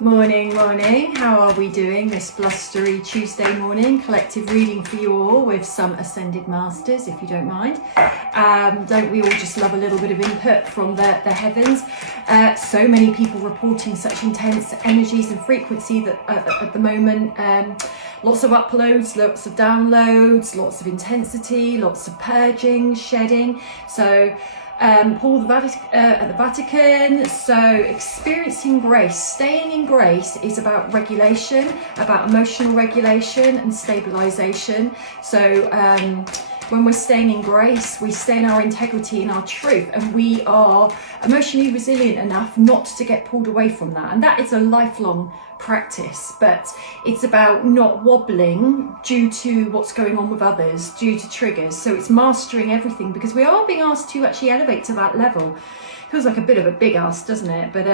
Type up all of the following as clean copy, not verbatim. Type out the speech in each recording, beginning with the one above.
Morning, morning. How are we doing this blustery Tuesday morning? Collective reading for you all with some Ascended Masters, if you don't mind. Don't we all just love a little bit of input from the heavens? So many people reporting such intense energies and frequency that at the moment. Lots of uploads, lots of downloads, lots of intensity, lots of purging, shedding. So Paul at the Vatican. So experiencing grace, staying in grace is about regulation, about emotional regulation and stabilization. So when we're staying in grace, we stay in our integrity, in our truth, and we are emotionally resilient enough not to get pulled away from that. And that is a lifelong practice, but it's about not wobbling due to what's going on with others, due to triggers. So it's mastering everything, because we are being asked to actually elevate to that level. Feels like a bit of a big ask, doesn't it? But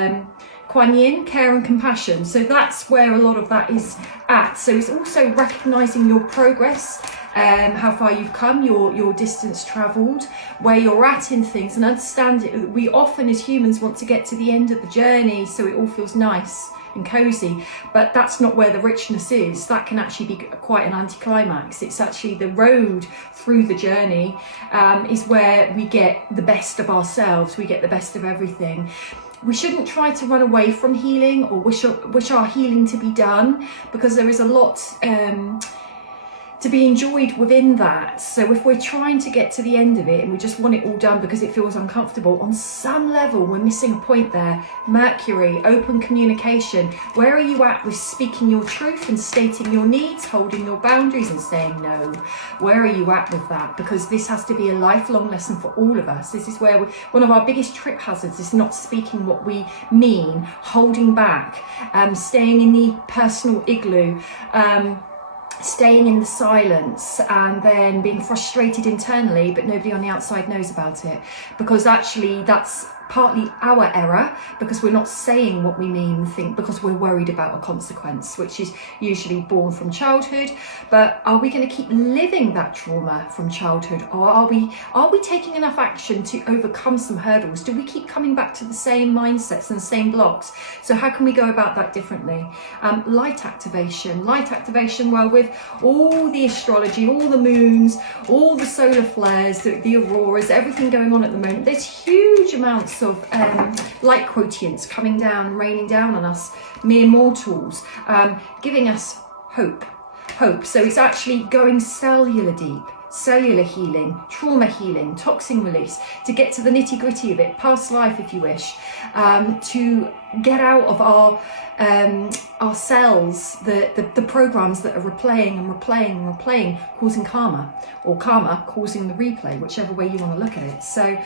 Kuan Yin, care and compassion. So that's where a lot of that is at. So it's also recognizing your progress, how far you've come, your distance traveled, where you're at in things, and understand it. We often as humans want to get to the end of the journey so it all feels nice and cozy, but that's not where the richness is. That can actually be quite an anticlimax. It's actually the road through the journey is where we get the best of ourselves, we get the best of everything. We shouldn't try to run away from healing or wish our healing to be done, because there is a lot to be enjoyed within that. So if we're trying to get to the end of it and we just want it all done because it feels uncomfortable, on some level we're missing a point there. Mercury, open communication. Where are you at with speaking your truth and stating your needs, holding your boundaries and saying no? Where are you at with that? Because this has to be a lifelong lesson for all of us. This is where one of our biggest trip hazards is not speaking what we mean, holding back, staying in the personal igloo, staying in the silence, and then being frustrated internally, but nobody on the outside knows about it, because actually that's partly our error, because we're not saying what we mean and think, because we're worried about a consequence, which is usually born from childhood. But are we going to keep living that trauma from childhood, or are we taking enough action to overcome some hurdles? Do we keep coming back to the same mindsets and the same blocks? So how can we go about that differently? Light activation, well, with all the astrology, all the moons, all the solar flares, the auroras, everything going on at the moment, there's huge amounts of light quotients coming down, raining down on us, mere mortals, giving us hope. So it's actually going cellular deep, cellular healing, trauma healing, toxin release, to get to the nitty gritty of it, past life if you wish, to get out of our cells the programs that are replaying, causing karma, or karma causing the replay, whichever way you want to look at it. So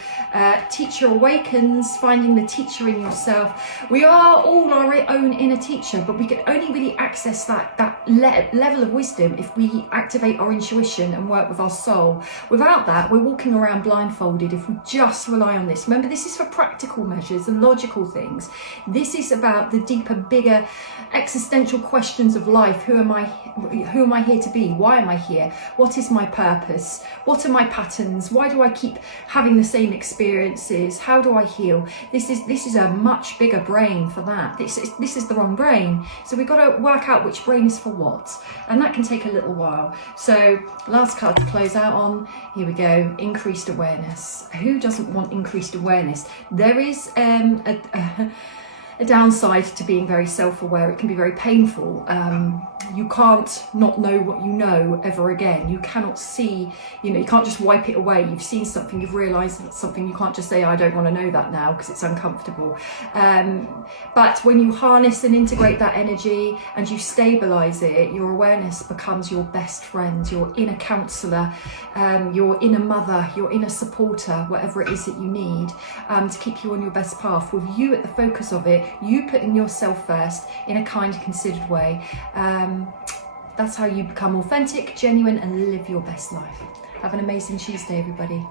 teacher awakens, finding the teacher in yourself. We are all our own inner teacher, but we can only really access that level of wisdom if we activate our intuition and work with our soul. Without that, we're walking around blindfolded if we just rely on this. Remember, this is for practical measures and logical things. This is about the deeper, bigger existential questions of life. Who am I here to be? Why am I here? What is my purpose? What are my patterns? Why do I keep having the same experiences? How do I heal? This is a much bigger brain for that. This is the wrong brain. So we've got to work out which brain is for what, and that can take a little while. So last card to close out on, here we go, increased awareness. Who doesn't want increased awareness? There is a downside to being very self-aware. It can be very painful. You can't not know what you know ever again. You cannot see, you can't just wipe it away. You've seen something, you've realized that something, you can't just say, I don't want to know that now, because it's uncomfortable. But when you harness and integrate that energy and you stabilize it, your awareness becomes your best friend, your inner counselor, your inner mother, your inner supporter, whatever it is that you need to keep you on your best path, with you at the focus of it, you putting yourself first in a kind, considered way. That's how you become authentic, genuine, and live your best life. Have an amazing Tuesday, everybody.